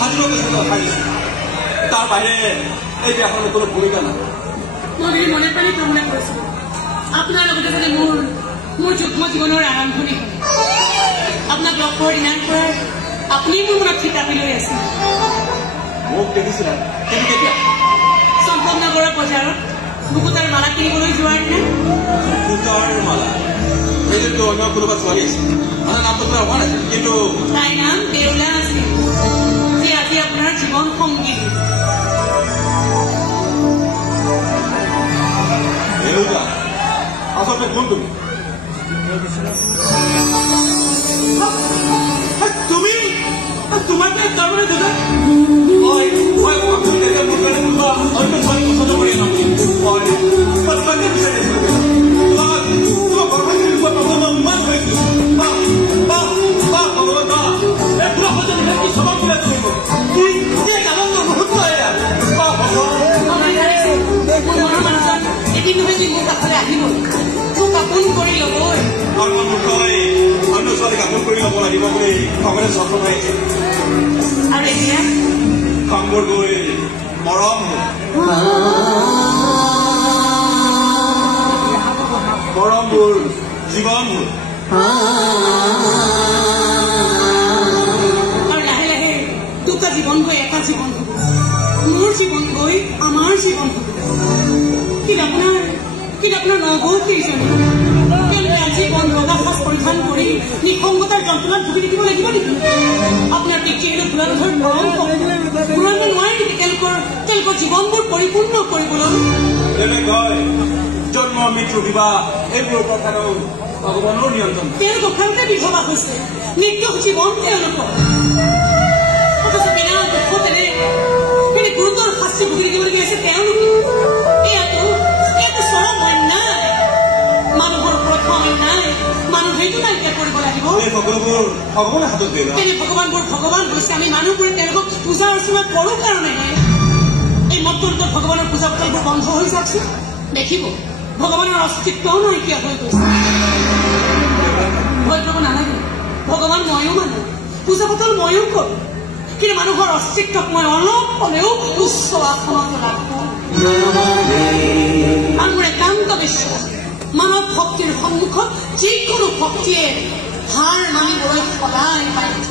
가지고 생각을 하겠습니다. তাৰ বাহিৰে এই বিয়াখনৰ কোনো ভূমিকা নাই। মই মনে প্ৰাণে কামনা কৰিছো আপোনাৰ লগতে যদি মোৰ যুগ্ম জীৱনৰ আৰম্ভণি হয়। আপোনাক লগ পোৱাৰ দিনাৰ পৰা আপুনি মোৰ মনত থিতাপি লৈ আছে। মোক দেখিছিল কিন্তু কেতিয়া? চম্পকনগৰৰ বজাৰত মুকুতাৰ মালা কিনিবলৈ যোৱাৰ দিনা। মুকুতাৰ মালা এইটো অন্য কোনোবা ছোৱালী আছিল মানে নামটো তোমাৰ হোৱা নাছিল কিন্তু তাইৰ নাম দেউলা আছিল যি আজি আপোনাৰ জীৱন সংগী। দেউলা আচলতে কোন তুমি? তুমি তোমাকে তাৰমানে দাদা মই অন্য ছোৱালী পচন্দ কৰি কাপোৰ কৰি ল'ব লাগিব বুলি খবৰে চক্ৰ পাইছে আৰু এতিয়া কামবোৰ গৈ মৰম মৰমবোৰ জীৱন হ'ল আৰু লাহে লাহে দুটা জীৱন গৈ এটা জীৱন হ'ব। মোৰ জীৱন গৈ আমাৰ জীৱন হ'ব। কিন্তু আপোনাৰ নবৌ কেইজনী আজি বন লগা সাজ পৰিধান কৰি নিসংগতাৰ যন্ত্ৰণাত ভুগি থাকিব লাগিব নেকি? আপোনাৰ পিতৃয়েনো ভোলানাথৰ মৰম পূৰাব নোৱাৰে নেকি তেওঁলোকৰ জীৱনবোৰ পৰিপূৰ্ণ কৰিবলৈ? জন্ম মৃত্যু বিবাহ এইবোৰ কথাটো ভগৱানৰ নিয়ন্ত্ৰণ। তেওঁলোক ঘৰতে বিধৱা হৈছে নিৰ্দোষ জীৱন তেওঁলোকৰ। অথচ বিনা দুখতেৰে গুৰুতৰ শাস্তি ভুগি থাকিবলগীয়া হৈছে তেওঁলোকে। এয়াতো চৰম অন্যায়। মানুহৰ ওপৰত অন্যায় মানুহ সেইটো নাইকিয়া কৰিব লাগিব। ভগৱানে হাতত দিয়ে তেনে ভগৱান হৈছে আমি মানুহবোৰে তেওঁলোকক পূজা অৰ্চনা কৰো কাৰণেহে। এই মতটোৰ ভগৱানৰ পূজা পাতলবোৰ বন্ধ হৈ যাচ্ছে দেখিব ভগৱানৰ অস্তিত্বও নাইকিয়া হৈ গৈছে। ভয় কৰিব নালাগে। ভগৱান ময়ো মানো পূজা পাতল ময়ো কৰো কিন্তু মানুহৰ অস্তিত্বক মই অলপ হলেও উচ্চ আসনত ৰাখো। মোৰ একান্ত বিশ্বাস মানৱ শক্তিৰ সন্মুখত যিকোনো শক্তিয়ে হাৰ মানিবলৈ সদায় বাধ্য।